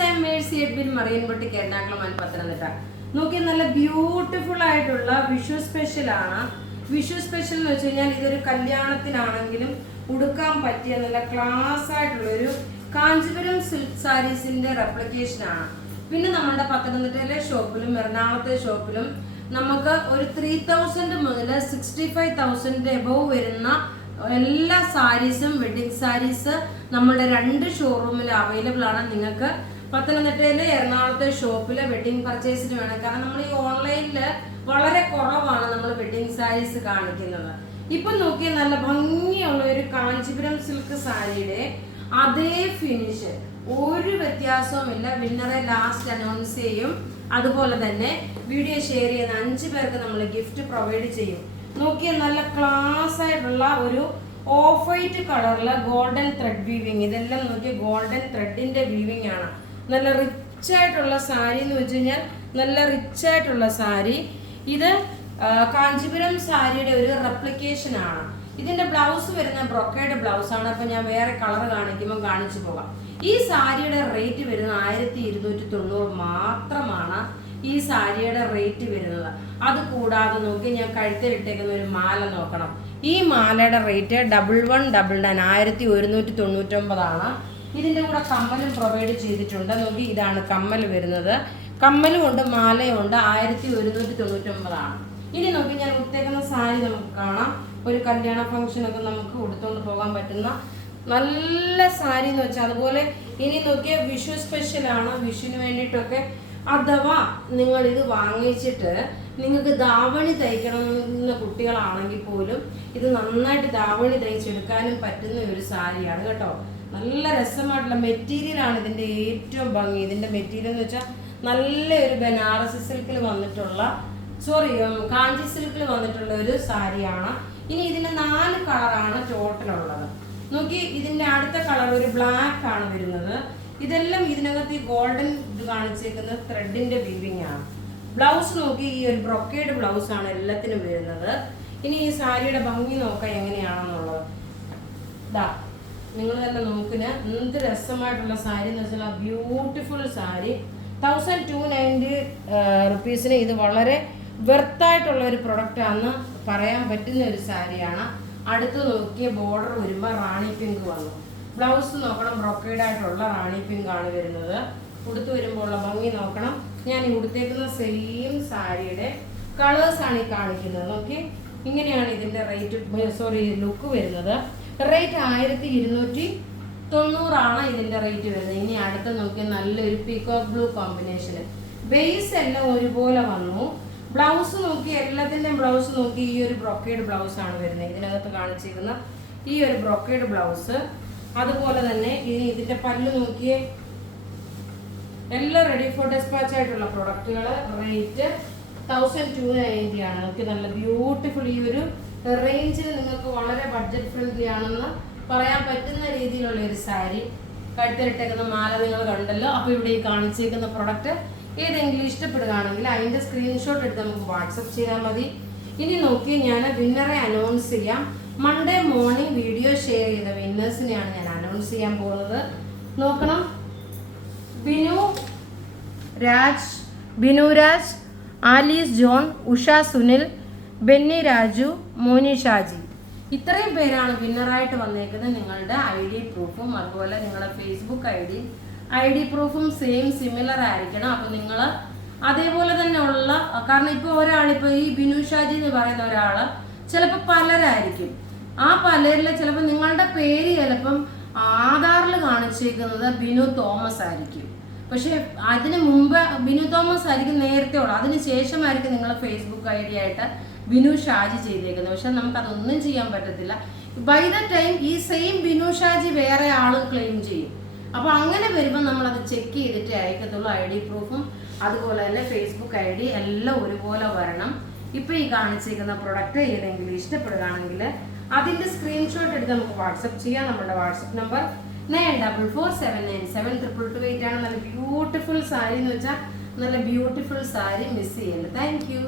I am Mercy Edwin Marine Boutique Ernakulam and Pathanamthitta. നോക്കി നല്ല beautiful ആയിട്ടുള്ള Vishu special ആണ്. വിഷു സ്പെഷ്യൽ എന്ന് വെച്ച് കഴിഞ്ഞാൽ ഇതൊരു കല്യാണത്തിനാണെങ്കിലും ഉടുക്കാൻ പറ്റിയ നല്ല ക്ലാസ് ആയിട്ടുള്ള ഒരു കാഞ്ചീപുരം സിൽക്ക് സാരീസിന്റെ റെപ്ലിക്കേഷൻ ആണ്. പിന്നെ നമ്മുടെ പത്തനംതിട്ടയിലെ ഷോപ്പിലും എറണാകുളത്തെ ഷോപ്പിലും നമുക്ക് ഒരു 3000 മുതൽ 65,000 എബവ് വരുന്ന എല്ലാ സാരീസും വെഡിങ് സാരീസ് നമ്മളുടെ 2 ഷോറൂമിൽ അവൈലബിൾ ആണ്. നിങ്ങൾക്ക് പത്തനംതിട്ടയിലെ എറണാകുളത്തെ ഷോപ്പിലെ വെഡിങ് പർച്ചേസിന് വേണം. കാരണം നമ്മൾ ഈ ഓൺലൈനിൽ വളരെ കുറവാണ് നമ്മൾ വെഡിങ് സാരീസ് കാണിക്കുന്നത്. ഇപ്പൊ നോക്കിയാൽ നല്ല ഭംഗിയുള്ള ഒരു കാഞ്ചീപുരം സിൽക്ക് സാരിയുടെ അതേ ഫിനിഷ്, ഒരു വ്യത്യാസവുമില്ല. വിന്നറെ ലാസ്റ്റ് അനൗൺസ് ചെയ്യും. അതുപോലെ തന്നെ വീഡിയോ ഷെയർ ചെയ്യുന്ന 5 പേർക്ക് നമ്മൾ ഗിഫ്റ്റ് പ്രൊവൈഡ് ചെയ്യും. നോക്കിയാൽ നല്ല ക്ലാസ് ആയിട്ടുള്ള ഒരു ഓഫ് വൈറ്റ് കളറിലെ ഗോൾഡൻ ത്രെഡ് വീവിങ്. ഇതെല്ലാം നോക്കിയ ഗോൾഡൻ ത്രെഡിന്റെ വീവിങ് ആണ്. നല്ല റിച്ച് ആയിട്ടുള്ള സാരി എന്ന് വെച്ച് കഴിഞ്ഞാൽ നല്ല റിച്ച് ആയിട്ടുള്ള സാരി. ഇത് കാഞ്ചീപുരം സാരിയുടെ ഒരു റെപ്ലിക്കേഷൻ ആണ്. ഇതിന്റെ ബ്ലൗസ് വരുന്ന ബ്രൊക്കേഡ് ബ്ലൗസ് ആണ്. അപ്പൊ ഞാൻ വേറെ കളർ കാണിക്കുമ്പോൾ കാണിച്ചു പോകാം. ഈ സാരിയുടെ റേറ്റ് വരുന്നത് 1290 മാത്രമാണ്. ഈ സാരിയുടെ റേറ്റ് വരുന്നത്. അത് കൂടാതെ നോക്കി ഞാൻ കഴുത്തിലിട്ടേക്കുന്ന ഒരു മാല നോക്കണം. ഈ മാലയുടെ റേറ്റ് 1199 1199 ആണ്. ഇതിന്റെ കൂടെ കമ്മലും പ്രൊവൈഡ് ചെയ്തിട്ടുണ്ട്. നോക്കി, ഇതാണ് കമ്മൽ വരുന്നത്. കമ്മലും ഉണ്ട് മാലയും ഉണ്ട്. 1199 ആണ്. ഇനി നോക്കി ഞാൻ ഉടുത്തേക്കുന്ന സാരി നമുക്ക് കാണാം. ഒരു കല്യാണ ഫംഗ്ഷനൊക്കെ നമുക്ക് ഉടുത്തോണ്ട് പോകാൻ പറ്റുന്ന നല്ല സാരി എന്ന് വെച്ചാൽ. അതുപോലെ ഇനി നോക്കിയ വിഷു സ്പെഷ്യലാണ്. വിഷുവിന് വേണ്ടിയിട്ടൊക്കെ അഥവാ നിങ്ങൾ ഇത് വാങ്ങിച്ചിട്ട് നിങ്ങൾക്ക് ധാവണി തയ്ക്കണമെന്ന കുട്ടികളാണെങ്കിൽ പോലും ഇത് നന്നായിട്ട് ധാവണി തയ്ച്ചെടുക്കാനും പറ്റുന്ന ഒരു സാരിയാണ് കേട്ടോ. നല്ല രസമായിട്ടുള്ള മെറ്റീരിയലാണ് ഇതിൻ്റെ ഏറ്റവും ഭംഗി. ഇതിൻ്റെ മെറ്റീരിയൽ എന്ന് വെച്ചാൽ നല്ലൊരു ബനാറസി സിൽക്കിൽ വന്നിട്ടുള്ള കാഞ്ചി സിൽക്കിൽ വന്നിട്ടുള്ള ഒരു സാരിയാണ്. ഇനി ഇതിന് 4 കളറാണ് ടോട്ടലുള്ളത്. നോക്കി, ഇതിൻ്റെ അടുത്ത കളർ ഒരു ബ്ലാക്ക് ആണ് വരുന്നത്. ഇതെല്ലാം ഇതിനകത്ത് ഈ ഗോൾഡൻ ഇത് കാണിച്ചേക്കുന്ന ത്രെഡിന്റെ വീവിങ് ആണ്. ബ്ലൗസ് നോക്കി, ഈ ഒരു ബ്രൊക്കേഡ് ബ്ലൗസ് ആണ് എല്ലാത്തിനും വരുന്നത്. ഇനി ഈ സാരിയുടെ ഭംഗി നോക്കാം എങ്ങനെയാണെന്നുള്ളത്. ഇതാ നിങ്ങൾ തന്നെ നോക്കിന് എന്ത് രസമായിട്ടുള്ള സാരി എന്ന് വെച്ചാൽ ആ ബ്യൂട്ടിഫുൾ സാരി. 1290 റുപ്പീസിന് ഇത് വളരെ വെർത്തായിട്ടുള്ള ഒരു പ്രൊഡക്റ്റ് ആണെന്ന് പറയാൻ പറ്റുന്ന ഒരു സാരിയാണ്. അടുത്ത് നോക്കിയ ബോർഡർ വരുമ്പോൾ റാണി പിങ്ക് വന്നു. ബ്ലൗസ് നോക്കണം, ബ്രൊക്കേഡ് ആയിട്ടുള്ള റാണി പിങ്ക് ആണ് വരുന്നത്. ഉടുത്ത് വരുമ്പോൾ ഉള്ള ഭംഗി നോക്കണം. ഞാൻ ഈ ഉടുത്തേക്കുന്ന സെയിം സാരിയുടെ കളേഴ്സ് ആണ് ഈ കാണിക്കുന്നത്. നോക്കി, ഇങ്ങനെയാണ് ഇതിന്റെ ലുക്ക് വരുന്നത്. റേറ്റ് 1290 ആണ് ഇതിന്റെ റേറ്റ് വരുന്നത്. ഇനി അടുത്ത് നോക്കി നല്ലൊരു പീകോക്ക് ബ്ലൂ കോമ്പിനേഷന്. ബേസ് എല്ലാം ഒരുപോലെ വന്നു. ബ്ലൗസ് നോക്കി, എല്ലാത്തിൻ്റെയും ബ്ലൗസ് നോക്കി ഈ ഒരു ബ്രൊക്കേഡ് ബ്ലൗസ് ആണ് വരുന്നത്. ഇതിനകത്ത് കാണിച്ചിരിക്കുന്ന ഈ ഒരു ബ്രൊക്കേഡ് ബ്ലൗസ്. അതുപോലെ തന്നെ ഇനി ഇതിന്റെ പല്ല് നോക്കിയേ, എല്ലാം റെഡി ഫോർ ഡെസ്പാച്ച് ആയിട്ടുള്ള പ്രൊഡക്റ്റുകൾ. റേറ്റ് 1290 ആണ്. നോക്കി, നല്ല ബ്യൂട്ടിഫുൾ. ഈ ഒരു റേഞ്ചിൽ നിങ്ങൾക്ക് വളരെ ബഡ്ജറ്റ് ഫ്രണ്ട്ലി ആണെന്ന് പറയാൻ പറ്റുന്ന രീതിയിലുള്ള ഒരു സാരി. കഴുത്തിലിട്ടേക്കുന്ന മാല നിങ്ങൾ കണ്ടല്ലോ. അപ്പോൾ ഇവിടെ ഈ കാണിച്ചേക്കുന്ന പ്രൊഡക്റ്റ് ഏതെങ്കിലും ഇഷ്ടപ്പെടുകയാണെങ്കിൽ അതിൻ്റെ സ്ക്രീൻഷോട്ട് എടുത്ത് നമുക്ക് വാട്സപ്പ് ചെയ്താൽ മതി. ഇനി നോക്കി, ഞാൻ വിന്നറെ അനൗൺസ് ചെയ്യാം. മൺഡേ മോർണിംഗ് വീഡിയോ ഷെയർ ചെയ്ത വിന്നേഴ്സിനെയാണ് ഞാൻ അനൗൺസ് ചെയ്യാൻ പോകുന്നത്. നോക്കണം, ബിനു രാജ്, ആലീസ് ജോൺ, ഉഷ സുനിൽ, ബെന്നി രാജു, മോനി ഷാജി. ഇത്രയും പേരാണ് വിന്നറായിട്ട് വന്നേക്കുന്നത്. നിങ്ങളുടെ ID പ്രൂഫും അതുപോലെ നിങ്ങളുടെ ഫേസ്ബുക്ക് ID പ്രൂഫും സിമിലർ ആയിരിക്കണം. അപ്പം നിങ്ങൾ അതേപോലെ തന്നെ ഉള്ള, കാരണം ഇപ്പോൾ ഒരാളിപ്പോൾ ഈ ബിനു ഷാജി എന്ന് പറയുന്ന ഒരാൾ ചിലപ്പോൾ പലരായിരിക്കും. ആ പലരിൽ ചിലപ്പോൾ നിങ്ങളുടെ പേര് ചിലപ്പം ആധാറിൽ കാണിച്ചേക്കുന്നത് ബിനു തോമസ് ആയിരിക്കും. പക്ഷെ അതിന് മുമ്പ് ബിനു തോമസ് ആയിരിക്കും നേരത്തെ ഉള്ളത്. അതിന് ശേഷമായിരിക്കും നിങ്ങൾ ഫേസ്ബുക്ക് ID ആയിട്ട് ബിനു ഷാജി ചെയ്തേക്കുന്നത്. പക്ഷെ നമുക്കതൊന്നും ചെയ്യാൻ പറ്റത്തില്ല. ബൈ ദ ടൈം ഈ സെയിം ബിനു ഷാജി വേറെ ആൾ ക്ലെയിം ചെയ്യും. അപ്പോൾ അങ്ങനെ വരുമ്പോൾ നമ്മളത് ചെക്ക് ചെയ്തിട്ട് അയക്കത്തുള്ളൂ. ID പ്രൂഫും അതുപോലെ തന്നെ ഫേസ്ബുക്ക് ID എല്ലാം ഒരുപോലെ വരണം. ഇപ്പോൾ ഈ കാണിച്ചിരിക്കുന്ന പ്രൊഡക്റ്റ് ഏതെങ്കിലും ഇഷ്ടപ്പെടുകയാണെങ്കിൽ അതിൻ്റെ സ്ക്രീൻഷോട്ട് എടുത്ത് നമുക്ക് വാട്സപ്പ് ചെയ്യാം. നമ്മുടെ വാട്സപ്പ് നമ്പർ 9447972228 ആണ്. നല്ല ബ്യൂട്ടിഫുൾ സാരി എന്ന് വെച്ചാൽ നല്ല ബ്യൂട്ടിഫുൾ സാരി മിസ് ചെയ്യരുത്. Thank you.